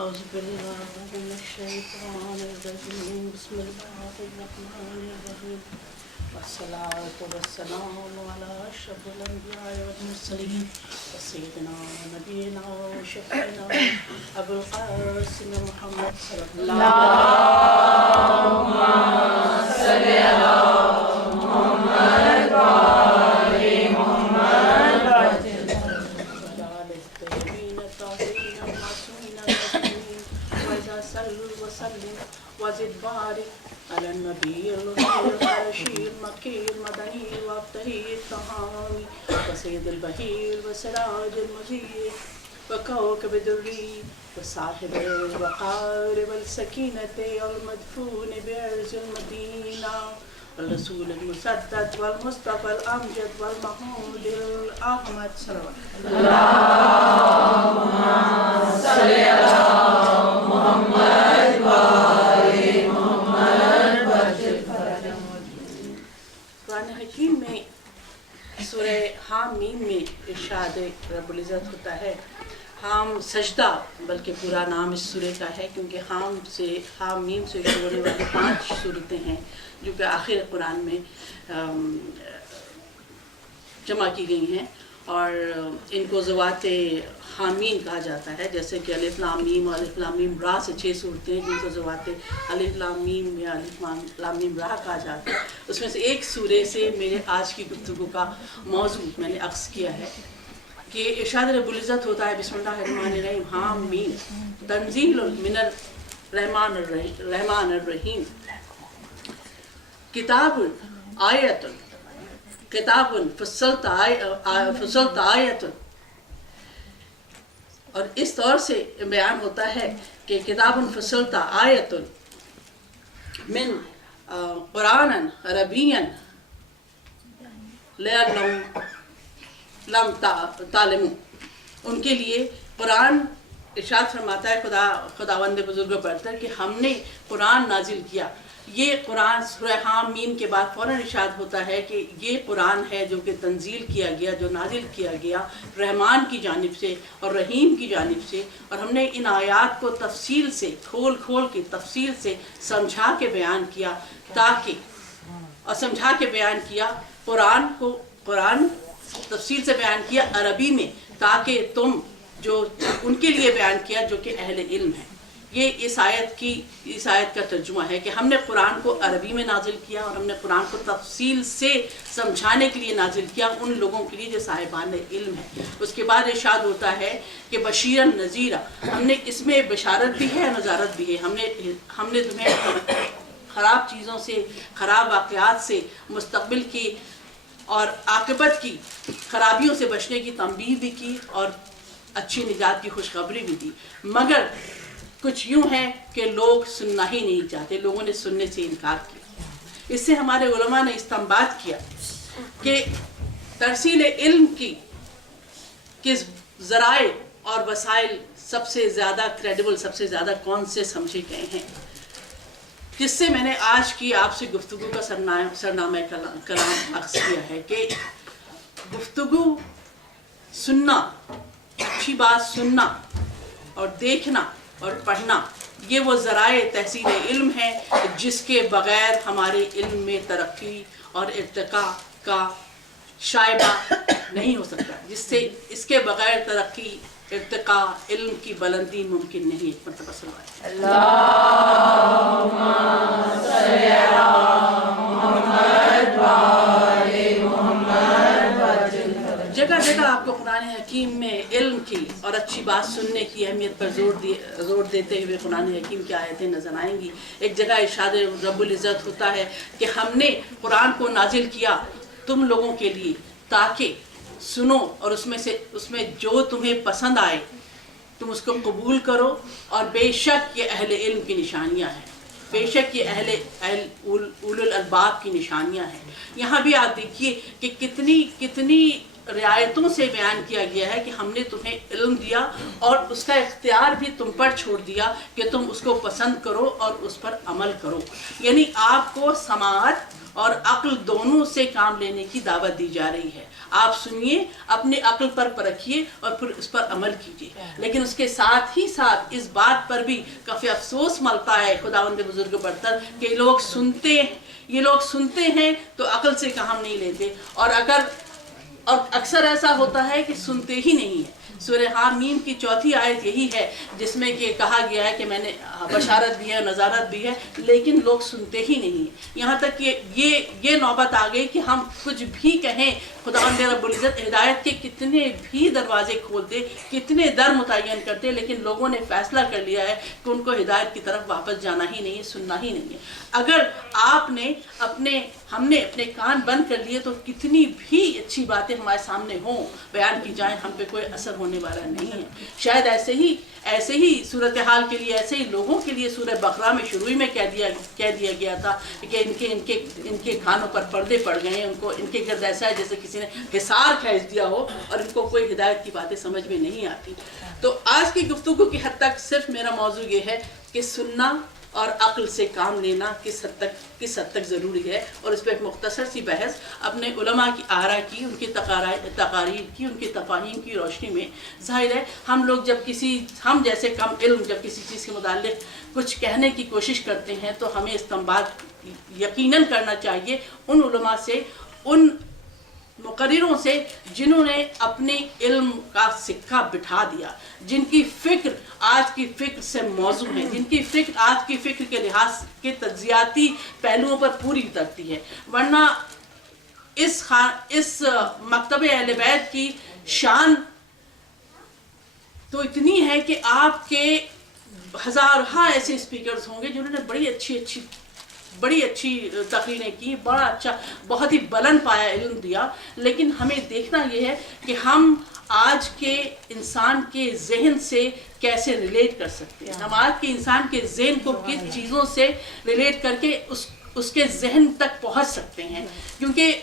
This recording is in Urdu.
أعوذ بالله من الشيطان الرجيم بسم الله الرحمن الرحيم والصلاة والسلام على أشرف الأنبياء والمرسلين وسيدنا ونبينا وشفيعنا أبو القاسم محمد صلى الله اللهم صل على محمد وآل محمد وعلى الطيبين الطاهرين المعصومين المسلمين وإذا صلوا وسلم وزد بارك على النبي القرشي المكي المدني وابتهي الطهامي وسيد البهير وسراج المزيد وكوكب الدري وصاحب الوقار والسكينة المدفون بعز المدينة والرسول المسدد والمصطفى الأمجد والمحمود الأحمد صلى الله اللهم صل على محمد وآل محمد وعجل فرجهم. قرآن حکیم میں سورہ حامیم میں ارشاد رب العزت ہوتا ہے. حام سجدہ بلکہ پورا نام اس سورہ کا ہے کیونکہ حامیم سے شروع ہونے والی 5 صورتیں ہیں جو کہ آخر قرآن میں جمع کی گئی ہیں اور ان کو ذوات حامین کہا جاتا ہے. جیسے کہ الف لام میم اور الف لام میم را سے 6 صورتیں ہیں جن کو ذوات الف لام میم یا الف لام میم را کہا جاتا ہے. اس میں سے ایک سورہ سے میرے آج کی گفتگو کا موضوع میں نے عکس کیا ہے کہ ارشاد رب العزت ہوتا ہے بسم اللہ الرحمن الرحیم حامیم تنزیل من الرحمن الرحیم کتاب فصلت آیت. اور اس طور سے بیان ہوتا ہے کہ کتاب فصلت آیت من قرآن عربین لم تعلموا. ان کے لیے قرآن ارشاد فرماتا ہے خداوند بزرگ برتر کہ ہم نے قرآن نازل کیا. یہ قرآن سورہ حامیم کے بعد فوراً ارشاد ہوتا ہے کہ یہ قرآن ہے جو کہ تنزیل کیا گیا جو نازل کیا گیا رحمان کی جانب سے اور رحیم کی جانب سے. اور ہم نے ان آیات کو تفصیل سے کھول کے تفصیل سے سمجھا کے بیان کیا تاکہ اور سمجھا کے بیان کیا قرآن تفصیل سے بیان کیا عربی میں تاکہ تم جو ان کے لیے بیان کیا جو کہ اہل علم ہیں. یہ اس آیت کا ترجمہ ہے کہ ہم نے قرآن کو عربی میں نازل کیا اور ہم نے قرآن کو تفصیل سے سمجھانے کے لیے نازل کیا ان لوگوں کے لیے جو صاحبان علم ہے. اس کے بعد ارشاد ہوتا ہے کہ بشیرا نذیرا. ہم نے اس میں بشارت بھی ہے نذارت بھی ہے. ہم نے تمہیں خراب چیزوں سے خراب واقعات سے مستقبل کی اور عاقبت کی خرابیوں سے بچنے کی تنبیہ بھی کی اور اچھی نجات کی خوشخبری بھی دی. مگر کچھ یوں ہے کہ لوگ سننا ہی نہیں چاہتے. لوگوں نے سننے سے انکار کیا. اس سے ہمارے علماء نے استنباط کیا کہ ترسیل علم کی ذرائع اور وسائل سب سے زیادہ کریڈیبل سب سے زیادہ کون سے سمجھے گئے ہیں. جس سے میں نے آج کی آپ سے گفتگو کا سرنامہ کلام عکس کیا ہے کہ گفتگو سننا اچھی بات سننا اور دیکھنا اور پڑھنا یہ وہ ذرائع تحصیل علم ہیں جس کے بغیر ہمارے علم میں ترقی اور ارتقاء کا شائبہ نہیں ہو سکتا. جس سے اس کے بغیر ترقی ارتقاء علم کی بلندی ممکن نہیں. ایک مرتبہ سنوائیں اللہم صل علی محمد وآل محمد. جگہ جگہ آپ کو قرآن حکیم میں علم کی اور اچھی بات سننے کی اہمیت پر زور دیتے ہوئے قرآن حکیم کی آیتیں نظر آئیں گی. ایک جگہ ارشاد رب العزت ہوتا ہے کہ ہم نے قرآن کو نازل کیا تم لوگوں کے لیے تاکہ سنو اور اس میں جو تمہیں پسند آئے تم اس کو قبول کرو اور بے شک یہ اہل علم کی نشانیاں ہیں. بے شک یہ اولو الالباب کی نشانیاں ہیں. یہاں بھی آپ دیکھیے کہ کتنی رعایتوں سے بیان کیا گیا ہے کہ ہم نے تمہیں علم دیا اور اس کا اختیار بھی تم پر چھوڑ دیا کہ تم اس کو پسند کرو اور اس پر عمل کرو. یعنی آپ کو سماعت اور عقل دونوں سے کام لینے کی دعوت دی جا رہی ہے. آپ سنیے، اپنے عقل پر پرکھیے اور پھر اس پر عمل کیجیے. لیکن اس کے ساتھ ہی ساتھ اس بات پر بھی کافی افسوس ملتا ہے خداوند بزرگ برتر کہ یہ لوگ سنتے ہیں تو عقل سے کام نہیں لیتے، اور اکثر ایسا ہوتا ہے کہ سنتے ہی نہیں ہیں. سورہ حامیم کی 4 آیت یہی ہے جس میں کہ کہا گیا ہے کہ میں نے بشارت بھی ہے، نذارت بھی ہے، لیکن لوگ سنتے ہی نہیں ہیں. یہاں تک کہ یہ نوبت آ گئی کہ ہم کچھ بھی کہیں، خداوند رب العزت ہدایت کے کتنے بھی دروازے کھولتے، کتنے در متعین کرتے، لیکن لوگوں نے فیصلہ کر لیا ہے کہ ان کو ہدایت کی طرف واپس جانا ہی نہیں ہے، سننا ہی نہیں ہے. اگر ہم نے اپنے کان بند کر لیے تو کتنی بھی اچھی باتیں ہمارے سامنے ہوں، بیان کی جائیں، ہم پہ کوئی اثر ہونے والا نہیں ہے. شاید ایسے ہی صورتحال کے لیے، ایسے ہی لوگوں کے لیے سورہ بقرہ میں شروع میں کہہ دیا گیا تھا کہ ان کے کھانوں پر پردے پڑ گئے ہیں، ان کے گرد ایسا ہے جیسے کسی نے حصار کھینچ دیا ہو اور ان کو کوئی ہدایت کی باتیں سمجھ میں نہیں آتی. تو آج کی گفتگو کی حد تک صرف میرا موضوع یہ ہے کہ سننا اور عقل سے کام لینا کس حد تک ضروری ہے، اور اس پہ ایک مختصر سی بحث اپنے علماء کی آراء کی، ان کی تقاریر کی، ان کی تفاہیم کی روشنی میں. ظاہر ہے ہم جیسے کم علم جب کسی چیز کے متعلق کچھ کہنے کی کوشش کرتے ہیں تو ہمیں استنباط یقیناً کرنا چاہیے ان علماء سے، ان مقرروں سے جنہوں نے اپنے علم کا سکہ بٹھا دیا، جن کی فکر آج کی فکر سے موزوں ہے، جن کی فکر آج کی فکر کے لحاظ کے تجزیاتی پہلوؤں پر پوری اترتی ہے. ورنہ اس مکتب اہل بیت کی شان تو اتنی ہے کہ آپ کے ہزارہا ایسے اسپیکرز ہوں گے جنہوں نے بڑی اچھی تقریریں کی، بڑا اچھا، بہت ہی بلند پایا علم دیا، لیکن ہمیں دیکھنا یہ ہے کہ ہم آج کے انسان کے ذہن سے کیسے ریلیٹ کر سکتے ہیں. ہم آج کے انسان کے ذہن کو کس چیزوں سے ریلیٹ کر کے اس کے ذہن تک پہنچ سکتے ہیں. کیونکہ